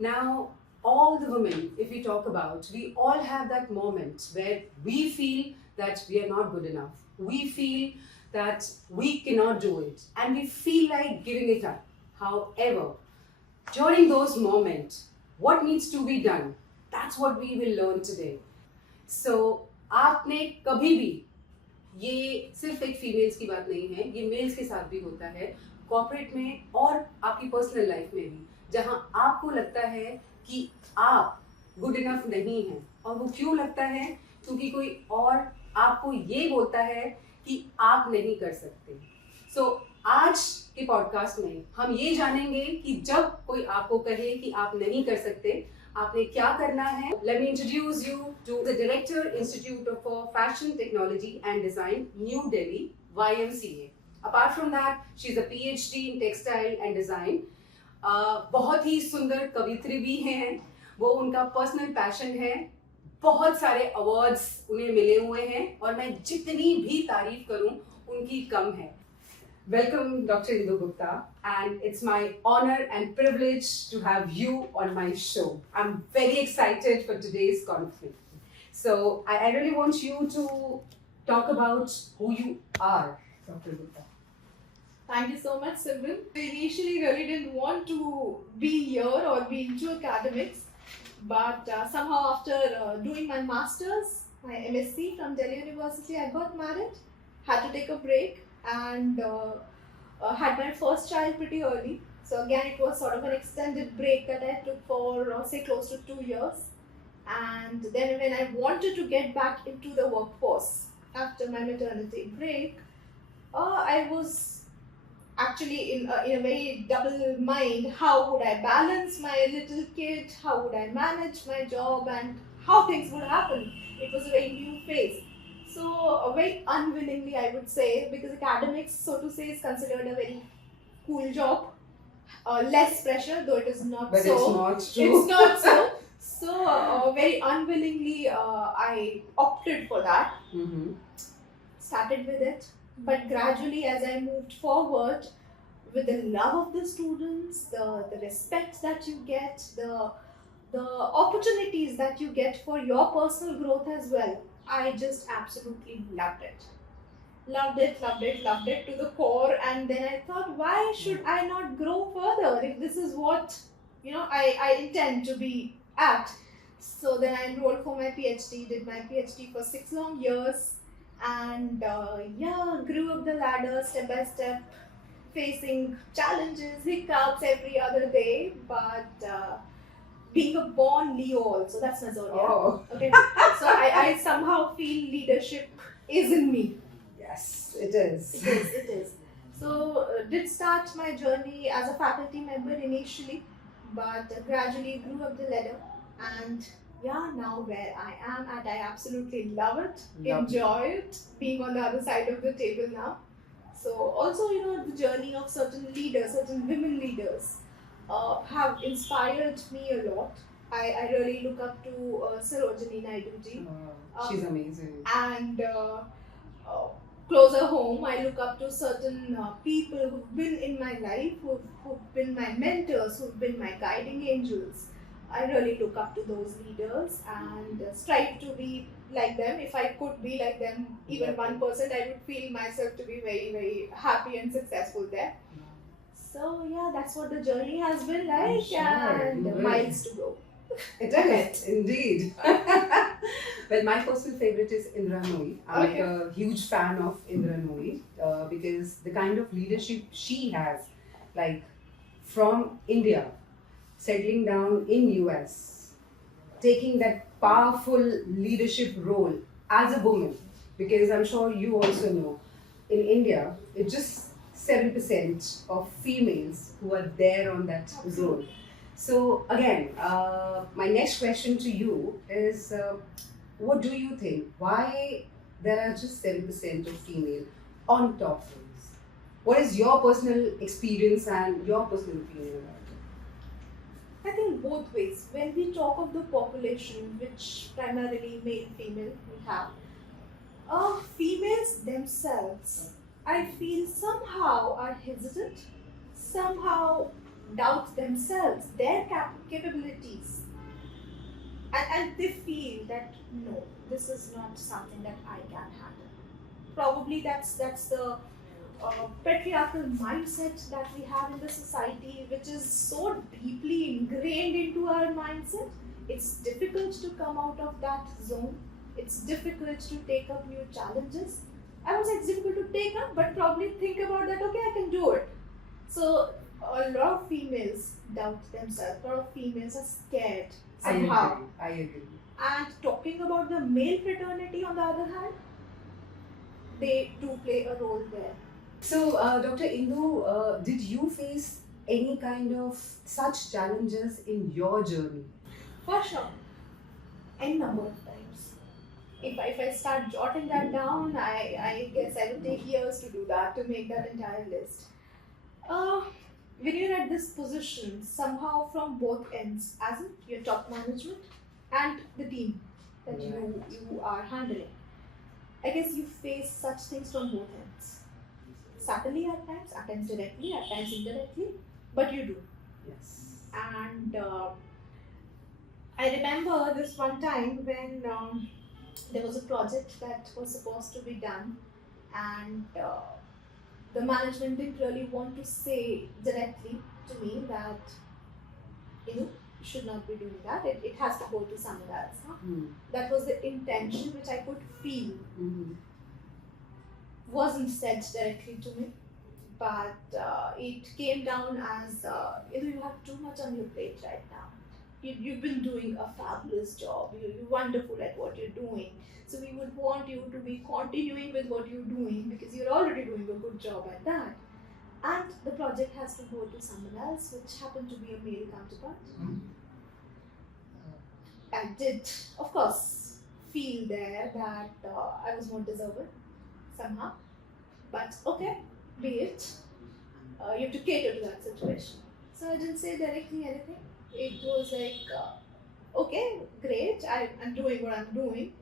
Now, all the women, if we talk about, we all have that moment where we feel that we are not good enough. We feel that we cannot do it and we feel like giving it up. However, during those moments, what needs to be done? That's what we will learn today. So, आपने कभी भी ये सिर्फ एक females की बात नहीं है, ये मेल्स के साथ भी होता है, कॉर्पोरेट में और आपकी पर्सनल लाइफ में भी, जहां आपको लगता है कि आप गुड इनफ नहीं हैं। और वो क्यों लगता है? क्योंकि कोई और आपको ये बोलता है कि आप नहीं कर सकते। सो आज के पॉडकास्ट में हम ये जानेंगे कि जब कोई आपको कहे कि आप नहीं कर सकते, आपने क्या करना है। Let me introduce you to the Director Institute for Fashion Technology and Design, New Delhi, YMCA. Apart from that, she's a PhD in Textile and Design. बहुत ही सुंदर कवित्री भी हैं, वो उनका पर्सनल पैशन है, बहुत सारे अवार्ड्स उन्हें मिले हुए हैं और मैं जितनी भी तारीफ करूं उनकी कम है। Welcome, Dr. Indu Gupta, and it's my honor and privilege to have you on my show. I'm very excited for today's conference. So, I really want you to talk about who you are, Dr. Gupta. Thank you so much, Simran. I initially really didn't want to be here or be into academics, but somehow after doing my master's, my MSc from Delhi University, I got married, had to take a break, and had my first child pretty early. So again, it was sort of an extended break that I took for say close to 2 years. And then when I wanted to get back into the workforce after my maternity break, I was actually in a very double mind. How would I balance my little kid? How would I manage my job? And how things would happen? It was a very new phase. So very unwillingly, I would say, because academics, so to say, is considered a very cool job. Less pressure, though it is not But so. it's not true. It's not so. So very unwillingly, I opted for that. Mm-hmm. Started with it, but gradually as I moved forward with the love of the students, the respect that you get, the opportunities that you get for your personal growth as well, I just absolutely loved it. Loved it to the core. And then I thought, why should I not grow further if this is what I intend to be at? So then I enrolled for my PhD, did my PhD for 6 long years, and grew up the ladder step by step, facing challenges, hiccups every other day, but being a born Leo also, that's my zodiac. Oh. Okay, so I somehow feel leadership is in me. Yes, it is. It is. So did start my journey as a faculty member initially, but gradually grew up the ladder, and now where I am at, I absolutely love it, enjoy it, being on the other side of the table now. So also, the journey of certain leaders, certain women leaders, have inspired me a lot. I really look up to Sarojini Naidu ji. She's amazing. And closer home, I look up to certain people who've been in my life, who've been my mentors, who've been my guiding angels. I really look up to those leaders and strive to be like them. If I could be like them, even 1%, I would feel myself to be very, very happy and successful there. So that's what the journey has been like, Sure, and miles to go. It is, indeed. Well, my personal favorite is Indra Nooyi. I'm like a huge fan of Indra Nooyi because the kind of leadership she has, like from India, settling down in US, taking that powerful leadership role as a woman, because I'm sure you also know, in India, it's just 7% of females who are there on that role. So again, my next question to you is, what do you think? Why there are just 7% of female on top roles? What is your personal experience and your personal opinion about it? I think both ways. When we talk of the population, which primarily male, female, we have, females themselves, I feel somehow are hesitant, somehow doubt themselves, their capabilities, and they feel that no, this is not something that I can handle. Probably that's the patriarchal mindset that we have in the society, which is so deeply ingrained into our mindset. It's difficult to come out of that zone. It's difficult to take up new challenges. I would say it's difficult to take up, but probably think about that. Okay, I can do it. So a lot of females doubt themselves. A lot of females are scared somehow. I agree. And talking about the male fraternity, on the other hand, they do play a role there. So, Dr. Indu, did you face any kind of such challenges in your journey? For sure, any number of times. If I start jotting that down, I guess I will take years to do that, to make that entire list. When you're at this position, somehow from both ends, as in your top management and the team that you are handling, I guess you face such things from both ends. Subtly at times directly, at times indirectly, but you do. Yes. And I remember this one time when there was a project that was supposed to be done, and the management didn't really want to say directly to me that you should not be doing that. It has to go to someone else. Huh? That was the intention which I could feel. Wasn't said directly to me, but it came down as you have too much on your plate right now. You've been doing a fabulous job. You're wonderful at what you're doing. So we would want you to be continuing with what you're doing because you're already doing a good job at that. And the project has to go to someone else, which happened to be a male counterpart. I did, of course, feel there that I was not deserved somehow. But okay, be it. You have to cater to that situation. So I didn't say directly anything. It was like, okay, great, I'm doing what I'm doing.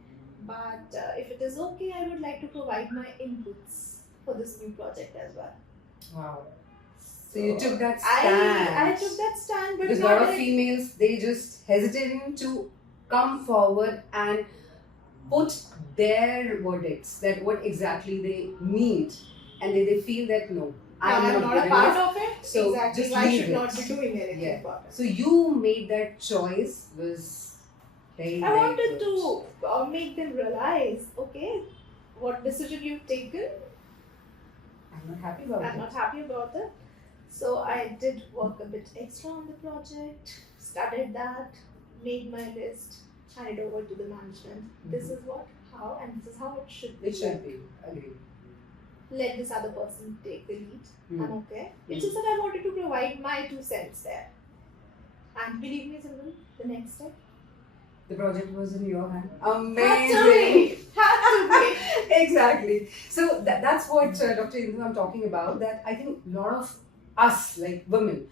But if it is okay, I would like to provide my inputs for this new project as well. Wow. So you took that stand. I took that stand, but because a lot of females, they just hesitating to come forward and put their verdicts, that what exactly they need, and they feel that no, I'm not a part of it. So exactly. just I leave should it. not be doing anything Yeah. about it. So you made that choice was very, I very wanted good. to make them realize, okay, what decision you've taken, I'm not happy about I'm it. not happy about it. So I did work a bit extra on the project, studied that, made my list, handed over to the management. This is what, how, and this is how it should be. It should be. Agreed. Let this other person take the lead. I'm okay. Mm. It's just that I wanted to provide my 2 cents there. And believe me, Simran, the next step. The project was in your hand. Had to Amazing. be. Had to be. Exactly. So that's what Dr. Indu I'm talking about. That I think a lot of us, like women,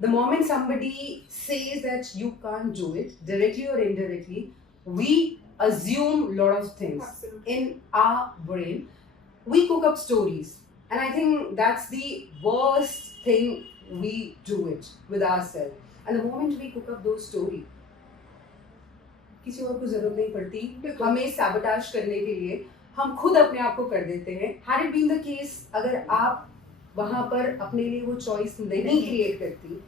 the moment somebody says that you can't do it, directly or indirectly, we assume a lot of things Absolutely. in our brain. We cook up stories, and I think that's the worst thing we do it with ourselves. And the moment we cook up those stories, किसी और को जरूरत नहीं पड़ती हमें sabotage करने के लिए हम खुद अपने आप को कर देते हैं. Had it been the case, अगर आप वहाँ पर अपने लिए वो choice नहीं create करती,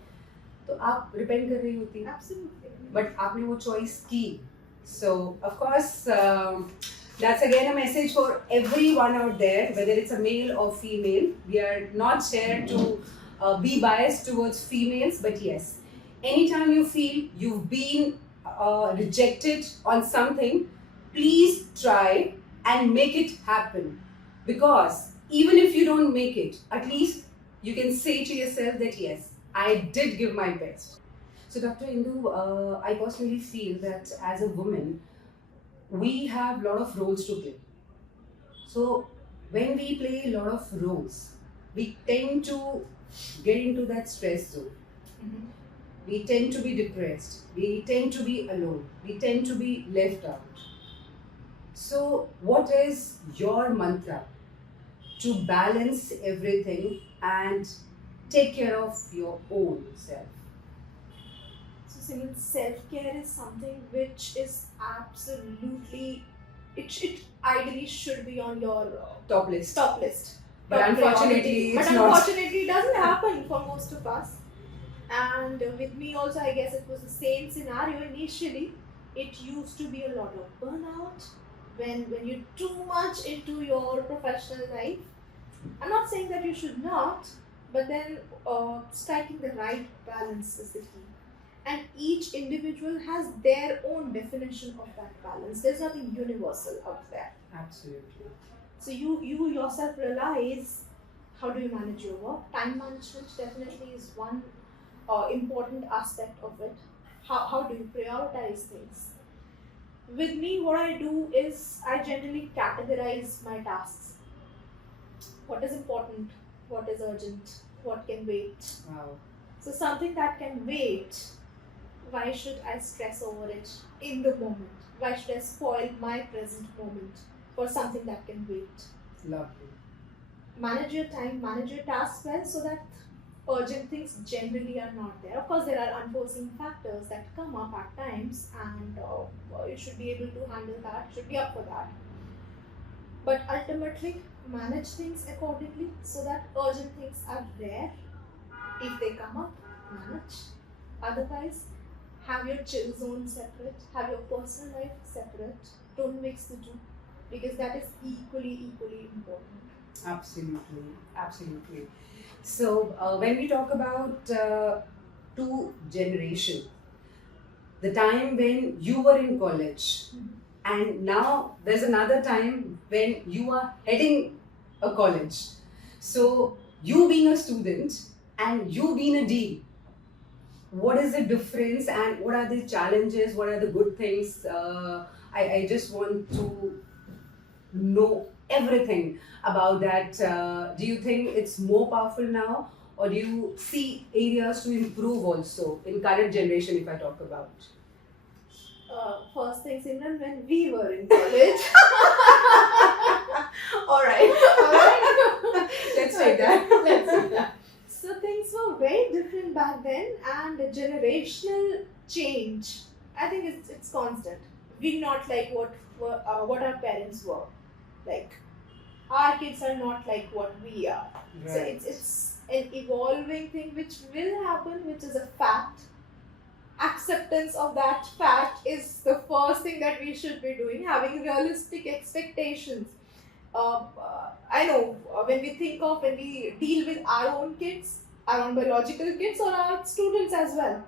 तो आप repent कर रही होती. Absolutely. But आपने वो choice की. So of course, that's again a message for everyone out there, whether it's a male or female. We are not here to be biased towards females, but yes, anytime you feel you've been rejected on something, please try and make it happen. Because even if you don't make it, at least you can say to yourself that yes, I did give my best. So Dr. Indu, I personally feel that as a woman, we have a lot of roles to play. So when we play a lot of roles, we tend to get into that stress zone. Mm-hmm. We tend to be depressed. We tend to be alone. We tend to be left out. So what is your mantra to balance everything and take care of your own self? So, Simran, self-care is something which is absolutely, it ideally should be on your Top list. top list. But Top unfortunately, priority. it's But not. unfortunately, it doesn't happen for most of us. And with me also, I guess it was the same scenario initially. It used to be a lot of burnout when you're too much into your professional life. I'm not saying that you should not, but then striking the right balance is the key. And each individual has their own definition of that balance. There's nothing universal out there. Absolutely. So you yourself realize how do you manage your work. Time management definitely is one important aspect of it. How do you prioritize things? With me, what I do is I generally categorize my tasks. What is important? What is urgent? What can wait? Wow. So something that can wait, why should I stress over it in the moment? Why should I spoil my present moment for something that can wait? Lovely. Manage your time, manage your tasks well so that urgent things generally are not there. Of course, there are unforeseen factors that come up at times, and you should be able to handle that, should be up for that. But ultimately, manage things accordingly so that urgent things are rare. If they come up, manage. Otherwise, have your chill zone separate, have your personal life separate. Don't mix the two because that is equally important. Absolutely. Absolutely. So when we talk about two generation, the time when you were in college, and now there's another time when you are heading a college. So you being a student and you being a dean, what is the difference and what are the challenges? What are the good things? I just want to know everything about that. Do you think it's more powerful now, or do you see areas to improve also in current generation? If I talk about. First thing, Simran, when we were in college. All right. Alright. Let's take that. Let's take that. So things were very different back then, and the generational change, I think it's constant. We're not like what our parents were. Like our kids are not like what we are. So Right. it's an evolving thing which will happen, which is a fact. Acceptance of that fact is the first thing that we should be doing, having realistic expectations. I know when we deal with our own kids, our own biological kids, or our students as well,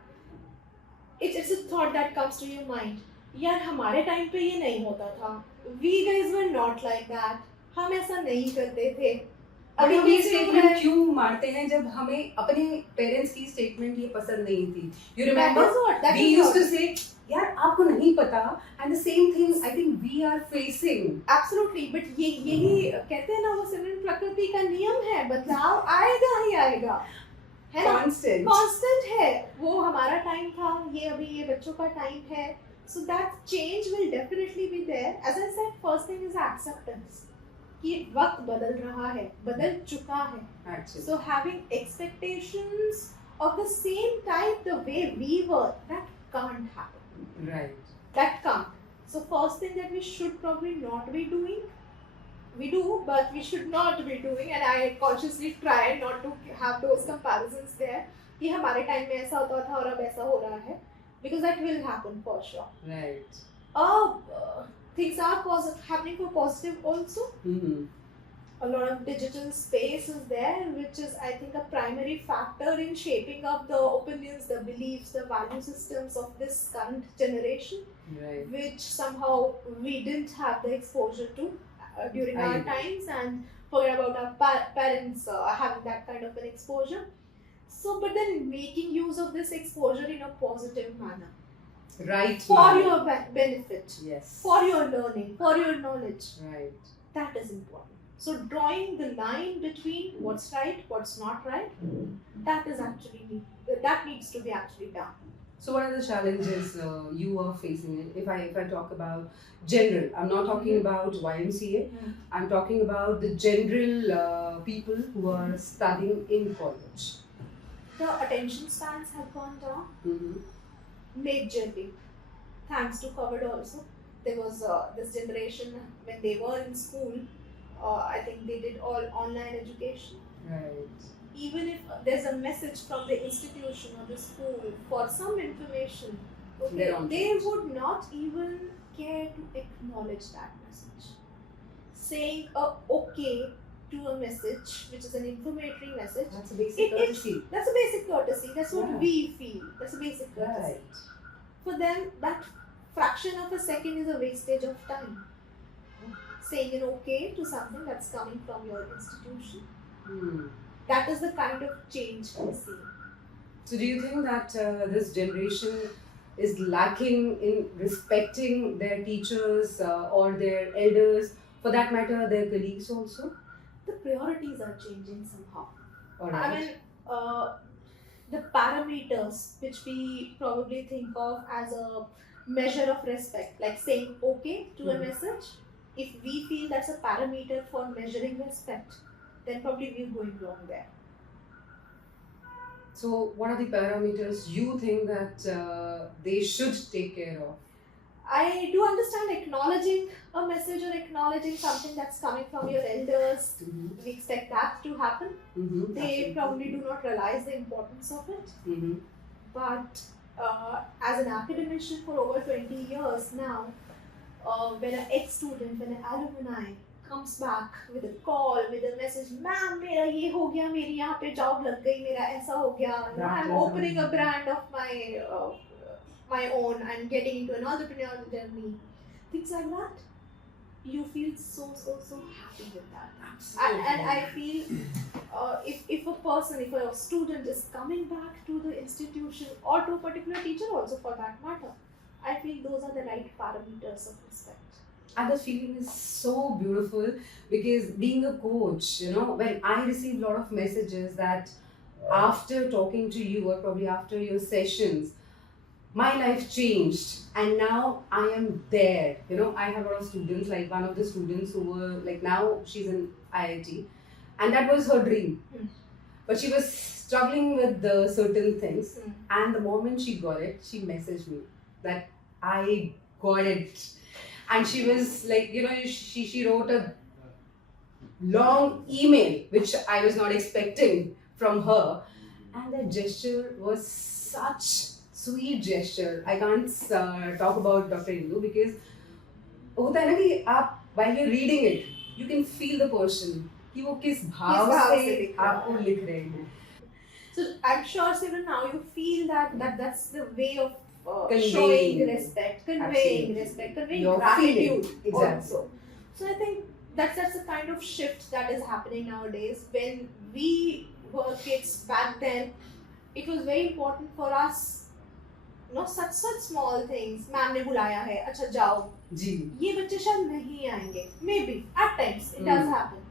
it's a thought that comes to your mind. यार हमारे time पे ये नहीं होता था. We guys were not like that. हम ऐसा नहीं करते थे. अभी अभी ये किसी को स्टेटमेंट है- क्यों मारते हैं जब हमें अपने पेरेंट्स की स्टेटमेंट ये पसंद नहीं थी? You That remember? is what. That We is used what. to say, यार आपको नहीं पता, and the same thing I think we are facing. Absolutely, but यही कहते हैं ना, वो सिमरन प्रकृति का नियम है, बदलाव आएगा ही आएगा, है ना? Constant. कांस्टेंट है. वो हमारा टाइम था, ये अभी ये बच्चों का टाइम है. So that change will definitely be there. As I said, first thing is acceptance. कि वक्त बदल रहा है, बदल चुका है. Actually. So having expectations of the same type the way we were, that can't happen. Right. That can't. So first thing that we should probably not be doing, we do, but we should not be doing, and I consciously try not to have those comparisons there. कि हमारे time में ऐसा होता था और अब ऐसा हो रहा है, because that will happen for sure. Right. Things are happening for positive also. Mm-hmm. A lot of digital space is there, which is, I think, a primary factor in shaping up the opinions, the beliefs, the value systems of this current generation, Right. which somehow we didn't have the exposure to during I our agree. times, and forget about our parents having that kind of an exposure. So, but then making use of this exposure in a positive manner Right. for manner. your benefit, Yes. for your learning, for your knowledge. Right. That is important. So drawing the line between what's right, what's not right, that needs to be actually done. So what are the challenges you are facing? If I talk about general, I'm not talking about YMCA. I'm talking about the general people who are studying in college. the attention spans have gone down majorly. Thanks to COVID also. There was this generation when they were in school, I think they did all online education. Right. Even if there's a message from the institution or the school for some information, okay, They're on they it. would not even care to acknowledge that message. Saying a okay to a message, which is an informatory message, That's a basic It- it- courtesy. that's a basic courtesy. That's what Yeah. we feel. That's a basic courtesy. Right. For them, that fraction of a second is a wastage of time. Saying an okay to something that's coming from your institution. That is the kind of change we see. So, do you think that this generation is lacking in respecting their teachers or their elders, for that matter, their colleagues also? The priorities are changing somehow. All I right. mean, the parameters which we probably think of as a measure of respect, like saying okay to a Mhm. message, if we feel that's a parameter for measuring respect, then probably we're going wrong there. So, what are the parameters you think that they should take care of? I do understand acknowledging a message or acknowledging something that's coming from your elders. We expect that to happen. They probably do not realize the importance of it. But as an academician for over 20 years now, when an ex-student, when an alumni comes back with a call, with a message, "Ma'am, मेरा ये हो गया, मेरी यहाँ पे job लग गई, मेरा ऐसा हो गया, That I'm is opening a amazing. brand of my own, I'm getting into an entrepreneurial journey," things like that. You feel so happy with that. And I feel if a person, if a student is coming back to the institution or to a particular teacher also for that matter, I feel those are the right parameters of respect. And the feeling is so beautiful because being a coach, when I receive a lot of messages that after talking to you or probably after your sessions, my life changed and now I am there. I have a lot of students, like one of the students who were like, now she's in IIT and that was her dream. But she was struggling with certain things, and the moment she got it, she messaged me that I got it. And she was like, she wrote a long email, which I was not expecting from her. And that gesture was such sweet gesture. I can't talk about Dr. Indu because होता है ना कि आप while you're reading it, you can feel the person कि वो किस भाव से आपको लिख रहे हैं. So I'm sure even now you feel that's the way of Conveying. showing respect, conveying Absolutely. respect, conveying Your gratitude feeling. Exactly. also. So I think that's the kind of shift that is happening nowadays. When we were kids back then, it was very important for us. Such small things. Ma'am ने बुलाया है, अच्छा जाओ. जी. ये बच्चे शायद नहीं आएंगे. Maybe at times it does happen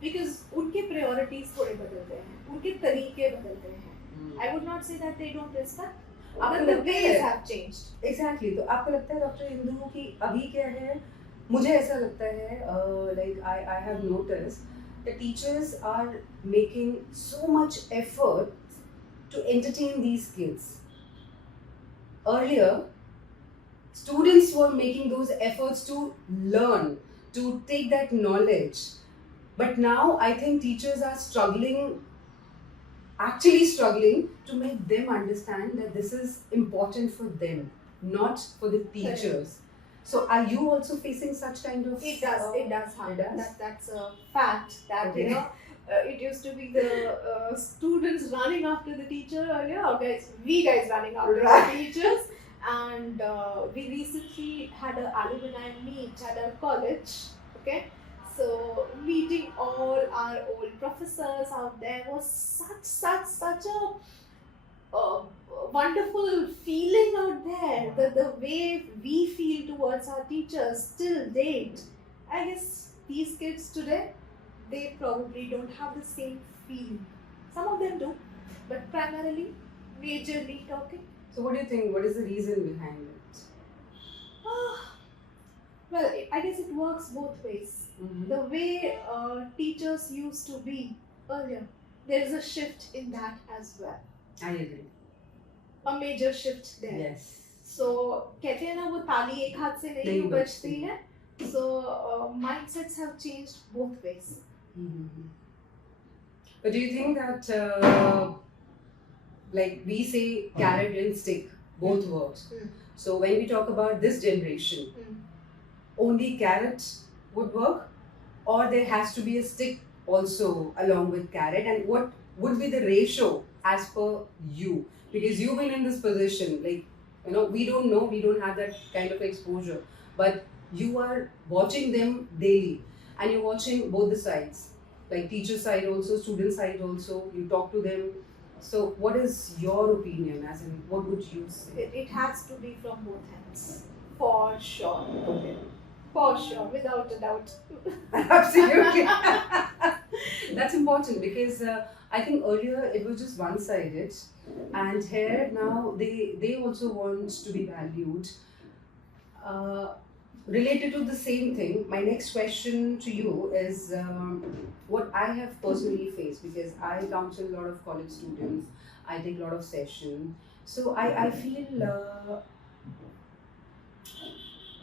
because उनके priorities थोड़े बदलते हैं, उनके तरीके बदलते हैं. I would not say that they don't respect, but the ways have changed. Exactly. तो आपको लगता है डॉक्टर इंदु की अभी क्या है? मुझे ऐसा लगता है like I have noticed the teachers are making so much effort to entertain these kids. Earlier, students were making those efforts to learn, to take that knowledge. But now I think teachers are actually struggling to make them understand that this is important for them, not for the teachers. So are you also facing such kind of... It does happen. It does? That's a fact that, Okay. it used to be the students running after the teacher earlier, or we guys running after Right. the teachers. And we recently had an alumni meet at our college, okay? So meeting all our old professors out there was such a wonderful feeling out there. The way we feel towards our teachers till date. I guess these kids today, they probably don't have the same feeling. Some of them do, but primarily, majorly talking. So what do you think? What is the reason behind it? Well, I guess it works both ways. The way teachers used to be earlier, there is a shift in that as well. I agree. A major shift there. Yes. So कहते हैं ना वो ताली एक हाथ से नहीं नहीं बजती बजती। है. So mindsets have changed both ways. Mm-hmm. But do you think that, like we say, carrot and stick, both works. Mm. So when we talk about this generation, Mm. only carrot would work, or there has to be a stick also along with carrot, and what would be the ratio as per you? Because you've been in this position, like, you know, we don't know, we don't have that kind of exposure, but you are watching them daily, and you're watching both the sides, like teacher side also, student side also, you talk to them. So what is your opinion, as in what would you say? It has to be from both ends, for sure. Okay. For sure, without a doubt. Absolutely. That's important because I think earlier it was just one-sided, and here now they also want to be valued. Related to the same thing, my next question to you is what I have personally faced, because I counsel a lot of college students, I take a lot of sessions. So I feel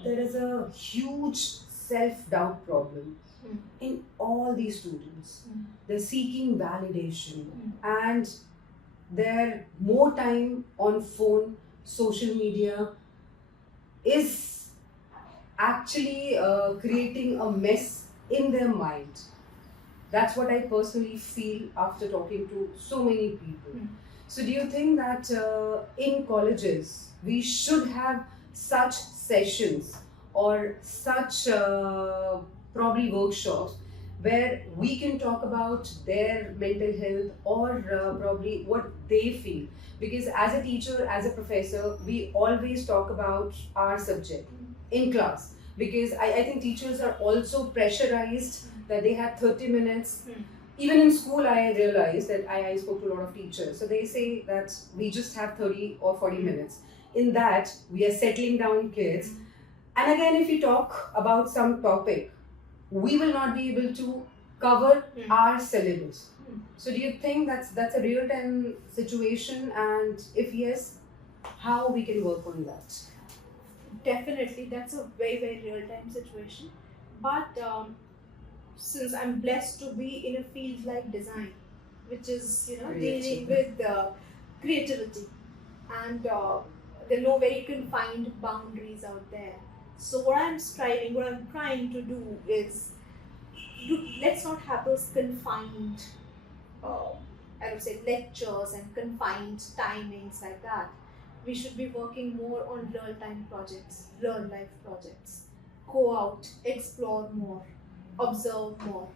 there is a huge self-doubt problem Mm. in all these students. Mm. They're seeking validation, Mm. and they're more time on phone, social media is actually creating a mess in their mind. That's what I personally feel after talking to so many people. Mm. So, do you think that in colleges we should have such sessions or such probably workshops where we can talk about their mental health, or probably what they feel? Because as a teacher, as a professor, we always talk about our subject in class, because I think teachers are also pressurized that they have 30 minutes. Mm. Even in school, I realized that I spoke to a lot of teachers. So they say that we just have 30 or 40 minutes. In that, we are settling down kids. And again, if we talk about some topic, we will not be able to cover Mm. our syllabus. Mm. So do you think that's a real time situation? And if yes, how we can work on that? Definitely, that's a very, very real time situation. But since I'm blessed to be in a field like design, which is, you know, dealing with creativity, and there are no very confined boundaries out there. So what I'm trying to do is, let's not have those confined, I would say, lectures and confined timings like that. We should be working more on real time projects, real life projects. Go out, explore more, observe more,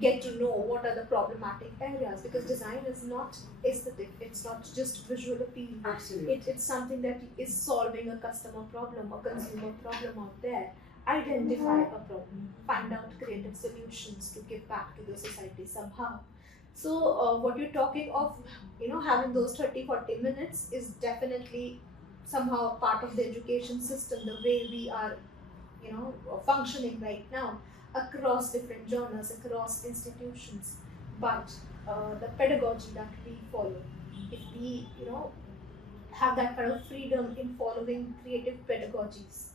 get to know what are the problematic areas, because design is not aesthetic, it's not just visual appeal. Absolutely. It's something that is solving a customer problem, a consumer problem out there. Identify a problem, find out creative solutions to give back to the society somehow. So what you're talking of, you know, having those 30-40 minutes is definitely somehow a part of the education system, the way we are, you know, functioning right now across different genres, across institutions. But the pedagogy that we follow, if we, you know, have that kind of freedom in following creative pedagogies,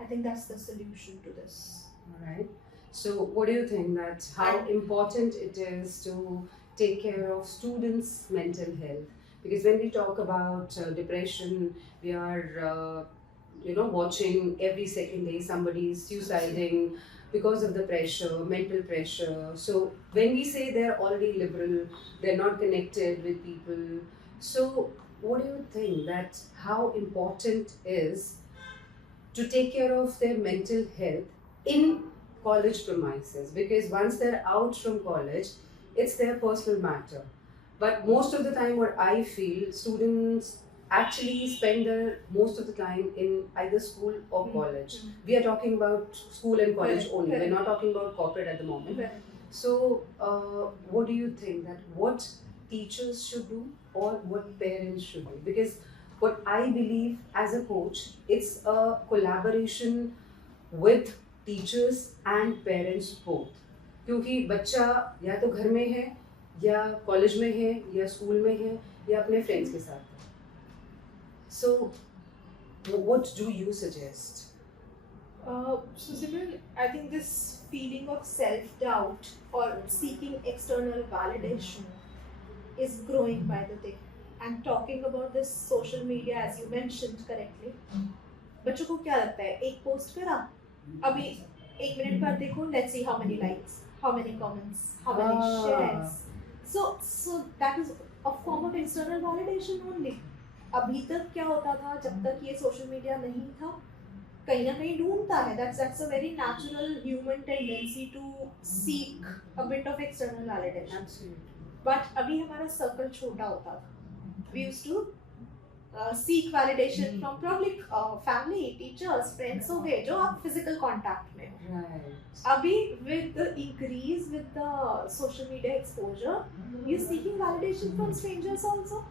I think that's the solution to this. All right. So, what do you think that how important it is to take care of students' mental health? Because when we talk about depression, we are, watching every second day somebody is suiciding because of the pressure, mental pressure. So, when we say they're already liberal, they're not connected with people. So, what do you think that how important is to take care of their mental health in college premises? Because once they're out from college, it's their personal matter. But most of the time, what I feel, students actually spend their most of the time in either school or college. We are talking about school and college Correct, only. correct. We're not talking about corporate at the moment. Well, So, what do you think that what teachers should do or what parents should do? Because what I believe as a coach, it's a collaboration with teachers and parents both. क्योंकि बच्चा या तो घर में है या college में है या स्कूल में है या अपने फ्रेंड्स के साथ है. So what do you suggest? So Simran, I think this feeling of self-doubt or seeking external validation is growing by the day. And talking about this social media, as you mentioned correctly, बच्चों को क्या लगता है, एक post करा, अभी 1 minute बाद देखो, let's see how many likes, how many comments, how many shares. So that is a form of external validation only. अभी तक क्या होता था, जब तक ये सोशल मीडिया नहीं था, कहीं ना कहीं ढूंढता है. That's a very natural human tendency to seek a bit of external validation. Absolutely. But अभी हमारा सर्कल छोटा होता था. We used to seek validation from probably family, teachers, friends हो गए जो आप physical contact में हो. Right. अभी with the increase with the social media exposure, you're seeking validation from strangers also.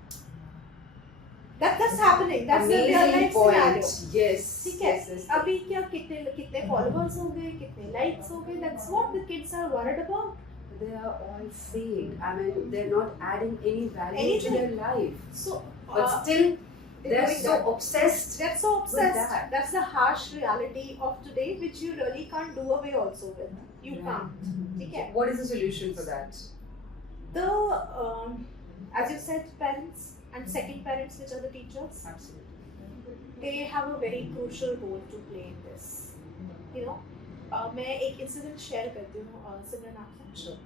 That's happening. That's the real Amazing life point. scenario. Yes. ठीक है. Yes, yes. अभी क्या कितने followers हो गए, कितने likes हो गए. That's what the kids are worried about. They are all fake. I mean, they're not adding any value Anything. to their life. So But still, they're doing so that. obsessed. They're so obsessed. that. That's the harsh reality of today, which you really can't do away also with. You Right. can't. ठीक है. What is the solution for that? The as you said, parents and second parents, which are the teachers, Absolutely. they have a very crucial role to play in this. You know, मैं एक incident share करती हूँ सिमरन आपसे. Sure.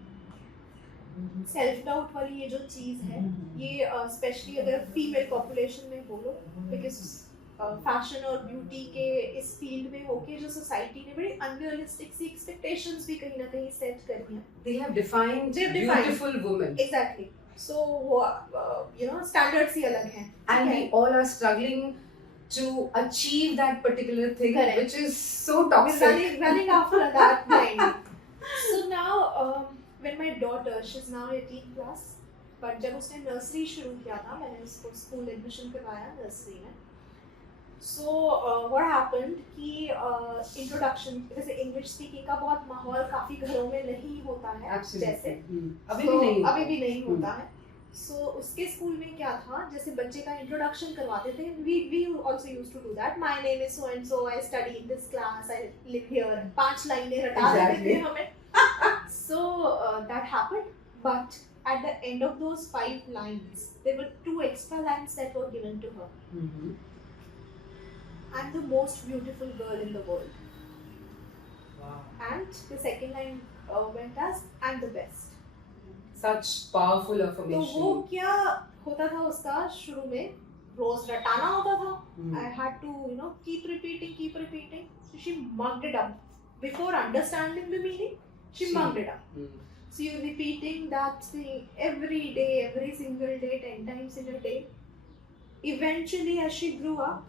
Self doubt वाली ये जो चीज़ है, ये स्पेशली अगर फीमेल पॉपुलेशन में बोलो, बिकॉज फैशन और ब्यूटी के इस फील्ड में होके जो सोसाइटी ने बड़ी अनरियलिस्टिक सी एक्सपेक्टेशंस भी कहीं ना कहीं सेट कर दी हैं. They have defined They've defined. beautiful women. Exactly. So you know standards ही अलग हैं. And we all are struggling to achieve that particular thing, Correct. which is so We're toxic. running after that mind. So now when my daughter, she's now 18 plus, but जब उसने nursery शुरू किया था, मैंने उसको स्कूल एडमिशन करवाया nursery में. So what happened कि इंट्रोडक्शन, जैसे इंग्लिश स्पीकिंग का बहुत माहौल काफ़ी घरों में नहीं होता है. Absolutely. जैसे अभी भी नहीं. अभी भी नहीं होता है. So उसके स्कूल में क्या था, जैसे बच्चे का इंट्रोडक्शन करवाते थे, we also used to do that. My name is so and so, I study in this class, I live here. 5 लाइनें रटा देते थे हमें. So that happened, but at the end of those 5 lines, there were 2 extra lines that were given to her. Mhm. I'm the most beautiful girl in the world. Wow. And the second line went as I'm the best. Such powerful तो affirmation. वो क्या होता था उसका शुरू में, रोज रटाना होता था. Hmm. I had to keep repeating. So she mugged it up before understanding the meaning. She mugged it up. Hmm. So you're repeating that thing every day, every single day, 10 times in a day. Eventually, as she grew up,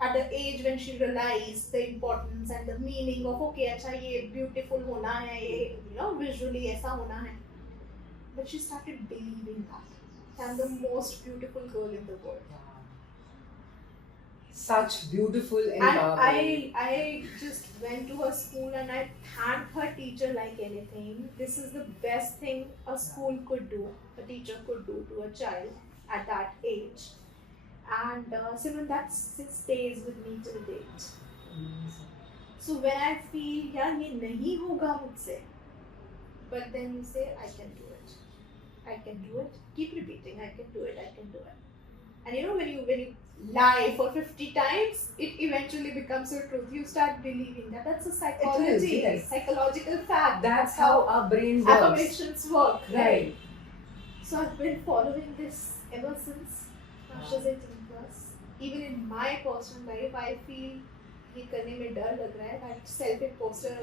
at the age when she realized the importance and the meaning of okay, अच्छा ये beautiful होना है, ये visually ऐसा होना है, but she started believing that I'm the most beautiful girl in the world. Wow. Such beautiful And empowering. I just went to her school and I thanked her teacher like anything. This is the best thing a school could do, a teacher could do to a child at that age. And Simran, that stays with me till date. Amazing. So when I feel यार ये नहीं होगा मुझसे, but then you say I can do it. I can do it. Keep repeating. I can do it. I can do it. And when you lie for 50 times, it eventually becomes your truth. You start believing that. That's a psychology, yes. psychological fact. That's how our brain works. affirmations work. Right. So I've been following this ever since. Now she's 18 plus. Even in my personal life, I feel ये करने में डर लग रहा है. That self-imposter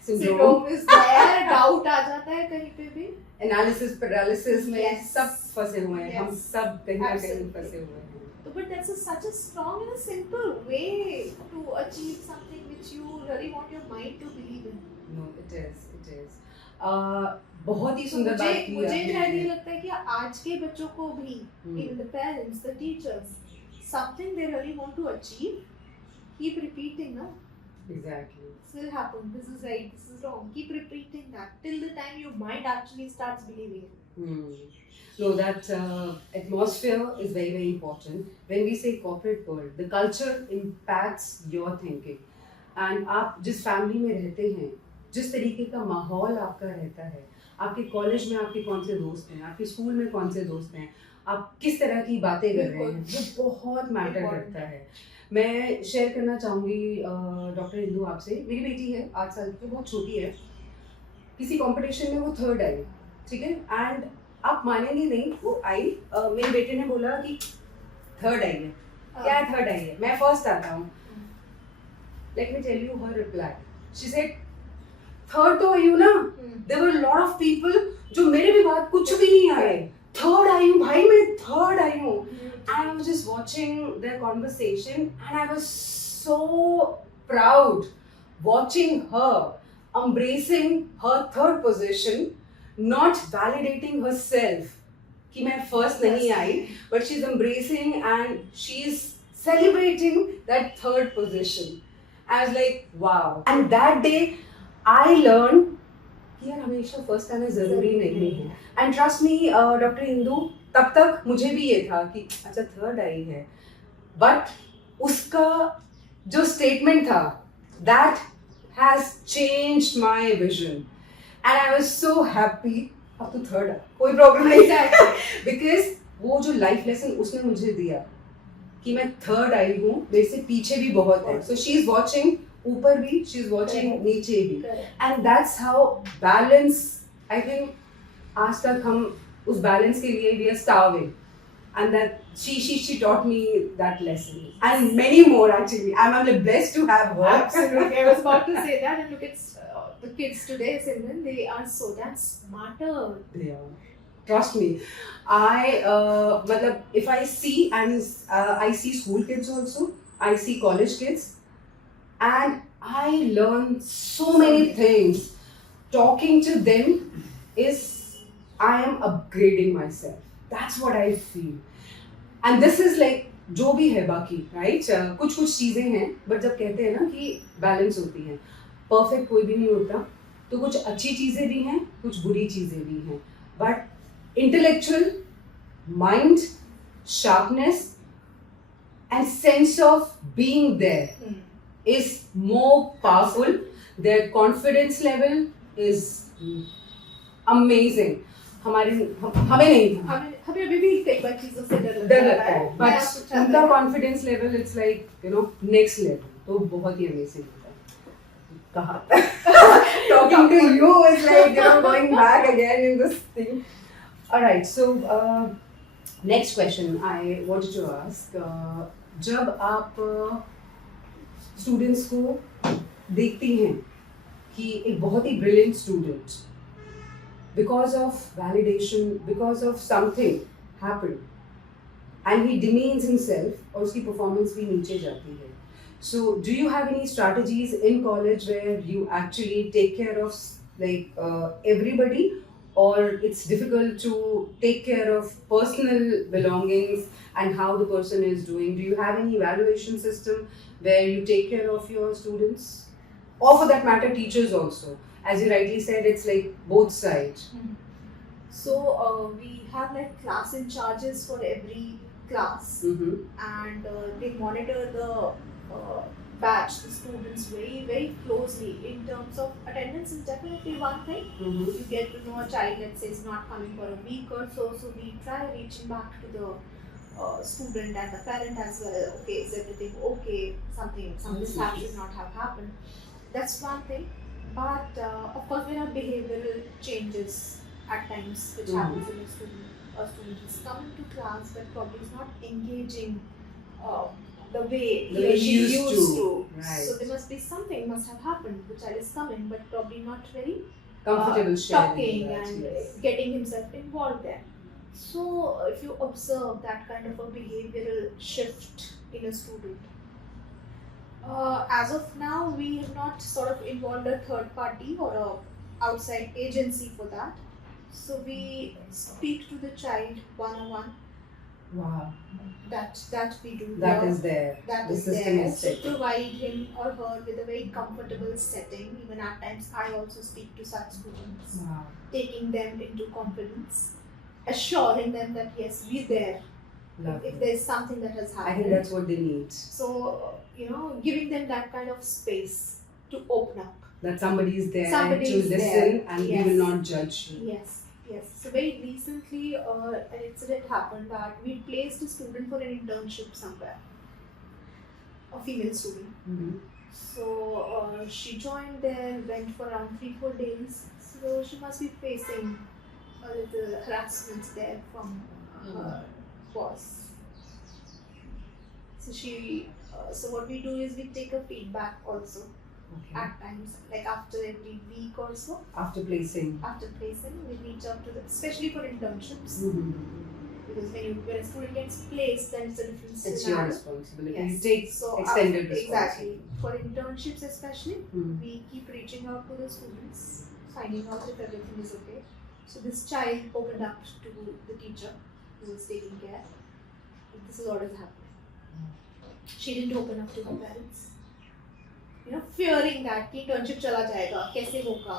syndrome is there. Doubt आ जाता है कहीं पे भी. Analysis paralysis में Yes. सब फंसे हुए हैं. हम Yes. सब कहीं ना कहीं Absolutely. फंसे हुए हैं. But that's such a strong and a simple way to achieve something which you really want your mind to believe in. No, it is. It is. बहुत ही So सुंदर बात की मुझे आपने. शायद ये लगता है कि आज के बच्चों को भी, Hmm. even the parents, the teachers, something they really want to achieve, keep repeating, no? Exactly. This will happen. This is right. This is wrong. Keep repeating that till the time your mind actually starts believing it. Hmm. No, that atmosphere is very, very important. When we say corporate world, the culture impacts your thinking. And आप जिस family में रहते हैं, जिस तरीके का माहौल आपका रहता है, आपके कॉलेज में आपके कौन से दोस्त हैं, आपके स्कूल में कौन से दोस्त हैं, आप किस तरह की बातें कर रहे हैं, वो बहुत मैटर करता है. मैं शेयर करना चाहूँगी डॉक्टर इंदु आपसे. मेरी बेटी है 8 साल की, बहुत छोटी है. किसी कंपटीशन में वो थर्ड आई, ठीक है, एंड आप मानेंगे नहीं, वो आई, मेरे बेटे ने बोला कि थर्ड आई है. क्या थर्ड आई है, मैं फर्स्ट आता हूँ. Let me tell you her reply. She said, third तो आई हूँ ना. There were a lot of people जो मेरे भी बाद कुछ भी नहीं आए. Third आई हूँ भाई, मैं third आई हूँ. And I was just watching their conversation and I was so proud watching her embracing her third position, not validating herself कि मैं first नहीं आई, but she's embracing and she's celebrating that third position. I was like, wow. And that day, I learned कि यार हमेशा first आना ज़रूरी नहीं है. And trust me doctor Indu, तब तक मुझे भी ये था कि अच्छा थर्ड आई है, बट उसका जो स्टेटमेंट था, that has changed my vision and I was so happy. अब तो थर्ड कोई प्रॉब्लम नहीं है, बिकॉज वो जो लाइफ लेसन उसने मुझे दिया कि मैं थर्ड आई हूँ, मेरे से पीछे भी बहुत है. सो शी इज वॉचिंग ऊपर भी, शी इज वॉचिंग नीचे भी, and that's how balance. I think आज तक हम उस बैलेंस के लिए we are starving, and that she taught me that lesson and many more actually. I'm blessed to have her. Absolutely, I was about to say that. And look at the kids today, Simran, they are so damn smarter. They are. Trust me, मतलब if I see, and I see school kids also, I see college kids, and I learn so many things. Talking to them is, I am upgrading myself. That's what I feel. And this is like जो भी है बाकी, right? कुछ चीज़ें हैं, but जब कहते हैं ना कि बैलेंस होती है, परफेक्ट कोई भी नहीं होता, तो कुछ अच्छी चीज़ें भी हैं, कुछ बुरी चीज़ें भी हैं, but intellectual, mind, sharpness, and sense of being there is more powerful. Their confidence level is amazing. हमें नहीं था, हमें अभी भी कई बार चीजों से डर लगता है, but उनका confidence level it's like next level. तो बहुत ही amazing होता है. कहा talking to you is like going back again in this thing. Alright, so next question I wanted to ask. जब आप स्टूडेंट्स को देखती हैं कि एक बहुत ही brilliant student because of validation, because of something happened, and he demeans himself, और उसकी performance भी नीचे जाती है. So, do you have any strategies in college where you actually take care of like everybody, or it's difficult to take care of personal belongings and how the person is doing? Do you have any evaluation system where you take care of your students, or for that matter, teachers also? As you rightly said, it's like both sides. So we have like class in charges for every class, and they monitor the batch, the students very closely. In terms of attendance is definitely one thing. You get to know a child, let's say, is not coming for a week or so, so we try reaching back to the student and the parent as well. Okay, is everything okay? Some mishap should not have happened. That's one thing. But of course, there are behavioral changes at times which happens in a student. A student is coming to class but probably is not engaging the way he or she used to. Right. So there must be something must have happened. The child is coming but probably not very Comfortable talking that, and yes. getting himself involved there. So if you observe that kind of a behavioral shift in a student, as of now, we have not sort of involved a third party or a outside agency for that. So we speak to the child one-on-one. Wow. That we do That here. is there. That The is system there is to set. provide him or her with a very comfortable setting. Even at times, I also speak to such students, Wow. taking them into confidence, assuring them that yes, we're there Lovely. if there's something that has I happened. think that's what they need. So, giving them that kind of space to open up. That somebody is there Somebody to is listen there. and Yes. we will not judge you. Yes, yes. So very recently, an incident happened that we placed a student for an internship somewhere, a female student. Mhm. So she joined there, went for around 3-4 days. So she must be facing a little harassment there from her boss. So so what we do is we take a feedback also Okay. at times, like after every week or so. After placing. After placing, we reach out to them, especially for internships, Mhm. because when a student gets placed, then it's a different It's your scenario. responsibility. Yes. You take So extended exactly responsibility. for internships especially, Mhm. we keep reaching out to the students, finding out if everything is okay. So this child opened up to the teacher who was taking care. This is what is happening. She didn't open up to her parents. Fearing that कि internship चला जाएगा, कैसे होगा?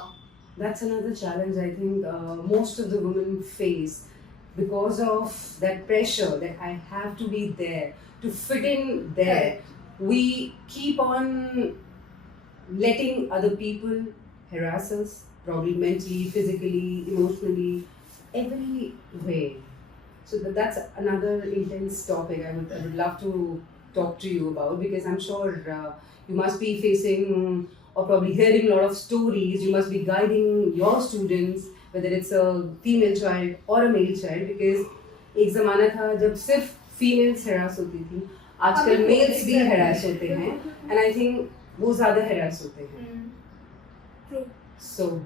That's another challenge I think most of the women face because of that pressure that I have to be there, to fit in there. Correct. We keep on letting other people harass us, probably mentally, physically, emotionally, every way. So that's another intense topic I would love to talk to you about, because I'm sure you must be facing or probably hearing a lot of stories. You must be guiding your students, whether it's a female child or a male child, because एक ज़माना था जब सिर्फ females harass होती थी, आजकल अभी males भी exactly. harass होते हैं, and I think वो ज़्यादा harass होते हैं. True. So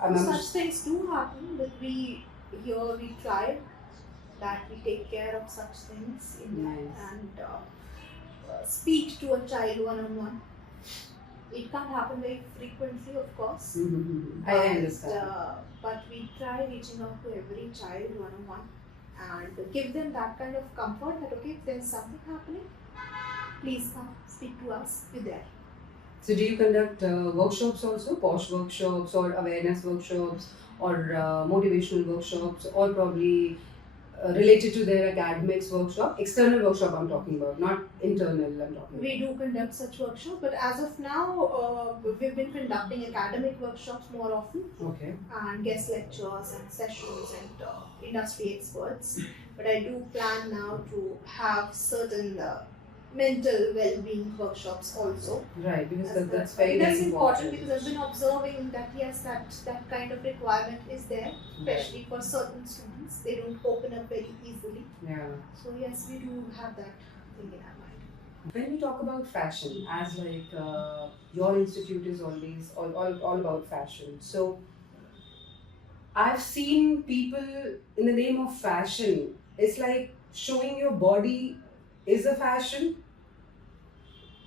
I'm Such things do happen, but we try that we take care of such things in Nice. and speak to a child one-on-one. It can't happen very frequently, of course. Mhm. I understand. But we try reaching out to every child one-on-one and give them that kind of comfort that okay, if there's something happening, please come speak to us. We're there. So do you conduct workshops also, posh workshops or awareness workshops or motivational workshops, or probably related to their academics workshop? External workshop I'm talking about, not internal I'm talking We do conduct such workshops, but as of now, we've been conducting academic workshops more often, about. Okay. and guest lectures and sessions and industry experts. But I do plan now to have certain mental well-being workshops also. Right, because That's that's very, that's very important, because I've been observing that yes, that kind of requirement is there, especially for certain students. They don't open up very easily. Yeah. So yes, we do have that thing in our mind. When we talk about fashion, as like your institute is always all about fashion. So I've seen people in the name of fashion, it's like showing your body is a fashion,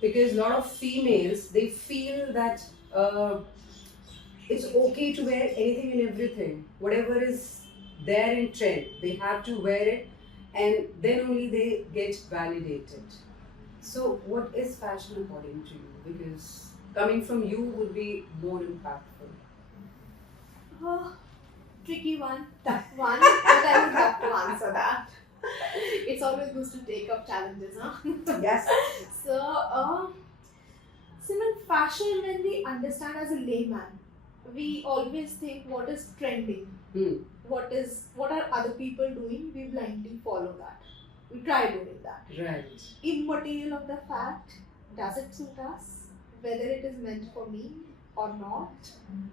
because a lot of females, they feel that it's okay to wear anything and everything, whatever is there in trend, they have to wear it, and then only they get validated. So what is fashion according to you? Because coming from you would be more impactful. Tricky one, tough one, but I would have to answer that. It's always good to take up challenges, huh? Yes. So, Simon, fashion, when we understand as a layman, we always think what is trending, what are other people doing, we blindly follow that. We try doing that. Right. Immaterial of the fact, does it suit us? Whether it is meant for me or not.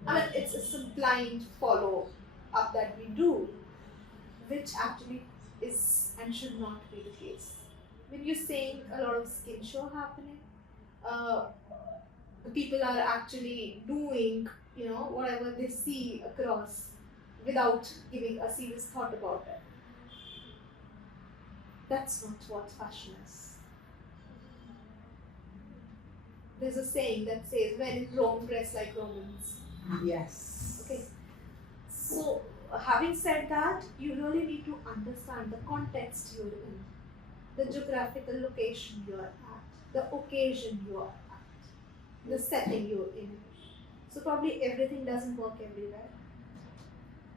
I mean, it's a blind follow up that we do, which actually is and should not be the case. When you're saying a lot of skin show happening, the people are actually doing, whatever they see across without giving a serious thought about it. That's not what fashion is. There's a saying that says, when in Rome, dress like Romans. Yes. Okay. So, having said that, you really need to understand the context you're in, the geographical location you're at, the occasion you're at, the setting you're in. So probably everything doesn't work everywhere.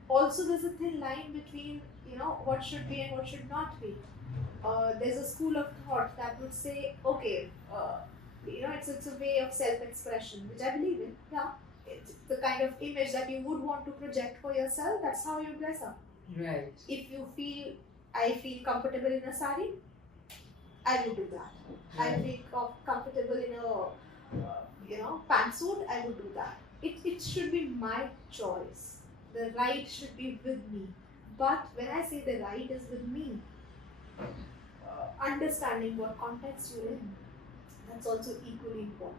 Also, there's a thin line between what should be and what should not be. There's a school of thought that would say, okay, it's a way of self-expression, which I believe in. Yeah, it's the kind of image that you would want to project for yourself. That's how you dress up. Right. If you feel, I feel comfortable in a sari, I will do that. I feel comfortable in a pantsuit, I would do that. It should be my choice. The right should be with me. But when I say the right is with me, understanding what context you're in, that's also equally important.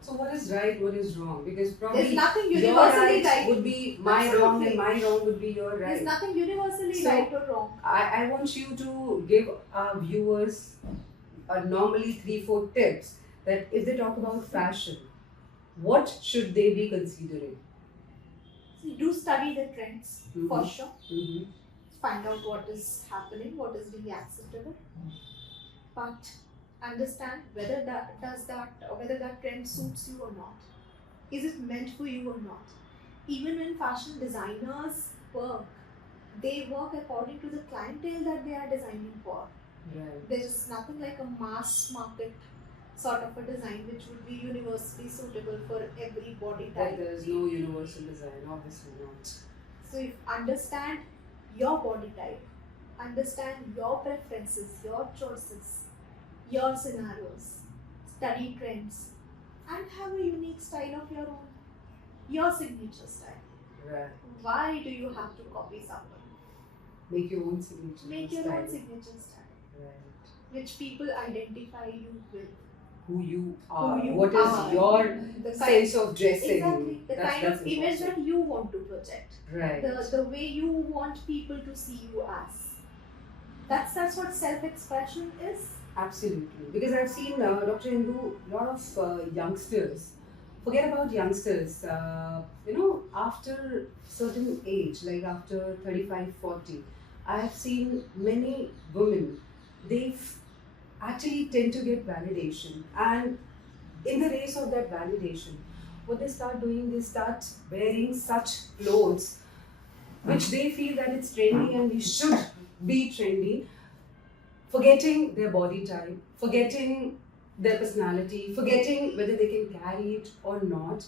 So what is right, what is wrong? Because probably There's nothing your universally right right. would be my wrong and Absolutely. my wrong would be your right. There's nothing universally So- right or wrong. I want you to give our viewers normally 3-4 tips that if they talk about fashion, what should they be considering? So you do study the trends for Mhm. sure. Mm-hmm. Find out what is happening, what is really acceptable. But understand whether that trend suits you or not. Is it meant for you or not? Even when fashion designers work, they work according to the clientele that they are designing for. Right. There is nothing like a mass market sort of a design which would be universally suitable for every body type. There is no universal design, obviously not. So if understand your body type, understand your preferences, your choices, your scenarios, study trends, and have a unique style of your own, your signature style. Right. Why do you have to copy someone? Make your own signature Make your style. own signature style, Right. which people identify you with. Who you are. Who you What is are. your The sense of dressing? Exactly. The That's- kind that's of image important. that you want to project. Right. The way you want people to see you as. That's what self-expression is. Absolutely. Because I've seen Dr. Hindu, a lot of youngsters, forget about youngsters, after certain age, like after 35, 40, I have seen many women, they actually tend to get validation. And in the race of that validation, what they start doing, they start wearing such clothes which they feel that it's trendy and we should be trendy, forgetting their body type, forgetting their personality, forgetting whether they can carry it or not.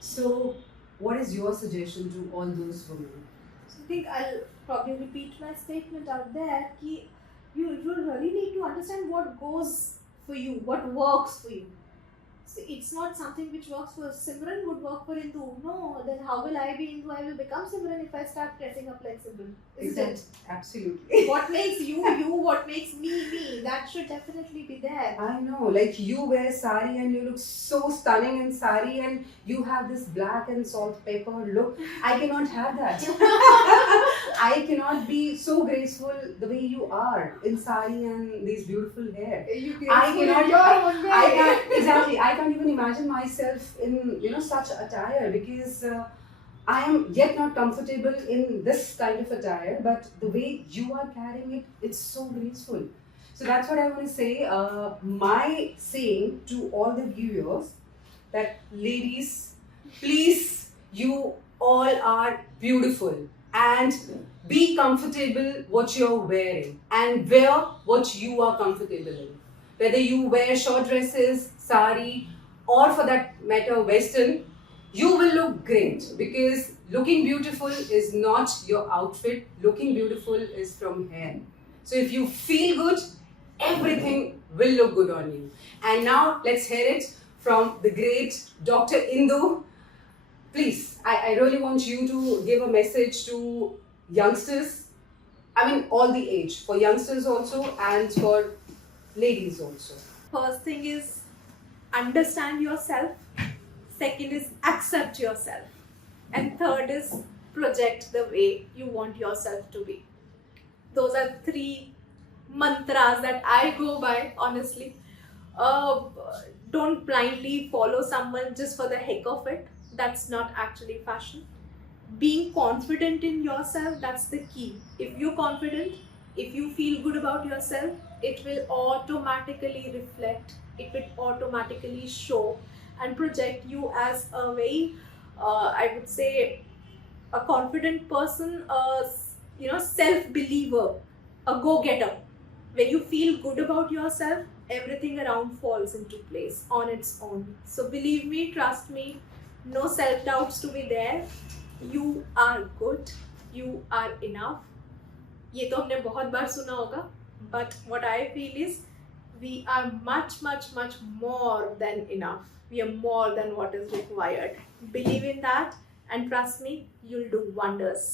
So, what is your suggestion to all those women? So I think I'll probably repeat my statement out there. Ki you really need to understand what goes for you, what works for you. So it's not something which works for Simran would work for Indu. No, then how will I be Indu? I will become Simran if I start dressing up like Simran. Isn't it? Absolutely. What makes you, what makes me, that should definitely be there. I know, like you wear sari and you look so stunning in sari and you have this black and salt pepper look. I cannot have that. I cannot be so graceful the way you are in sari and these beautiful hair. I cannot. I can't exactly. I can't even imagine myself in such attire because I am yet not comfortable in this kind of attire. But the way you are carrying it, it's so graceful. So that's what I want to say. My saying to all the viewers that ladies, please, you all are beautiful and be comfortable what you're wearing and wear what you are comfortable in. Whether you wear short dresses, sari, or for that matter, western, you will look great because looking beautiful is not your outfit. Looking beautiful is from hair. So if you feel good, everything will look good on you. And now let's hear it from the great Dr. Indu. Please, I really want you to give a message to youngsters. I mean, all the age, for youngsters also and for ladies also. First thing is understand yourself. Second is accept yourself. And third is project the way you want yourself to be. Those are 3 mantras that I go by, honestly. Don't blindly follow someone just for the heck of it. That's not actually fashion. being confident in yourself, that's the key. If you're confident, if you feel good about yourself, it will automatically reflect, it will automatically show and project you as a very I would say a confident person, a self-believer, a go-getter. When you feel good about yourself, everything around falls into place on its own. So believe me, trust me, no self-doubts to be there. You are good, you are enough. ये तो हमने बहुत बार सुना होगा, but what I feel is we are much, much, much more than enough. We are more than what is required. Believe in that and trust me, you'll do wonders.